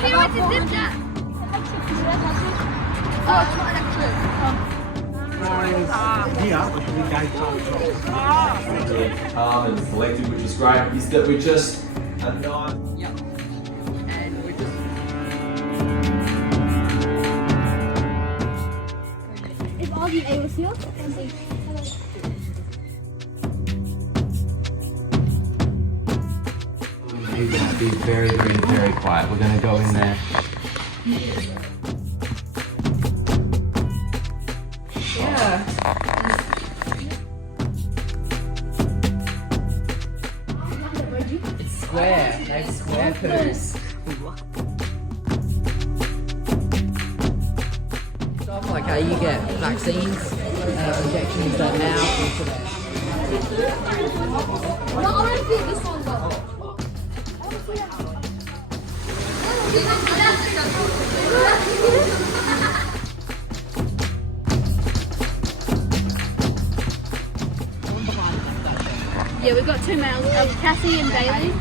He went to zip that. Oh, it's not electric. Calm and collected, which is great. Is that we just are not. Yep. And we just. If all the A was here, We're going to be very, very, very quiet. We're going to go in there. Yeah. It's square. They have square poos. Stuff like how you get vaccines and injections that now into there. no, I want to see this one though. Yeah, we've got two males, Cassie and Bailey.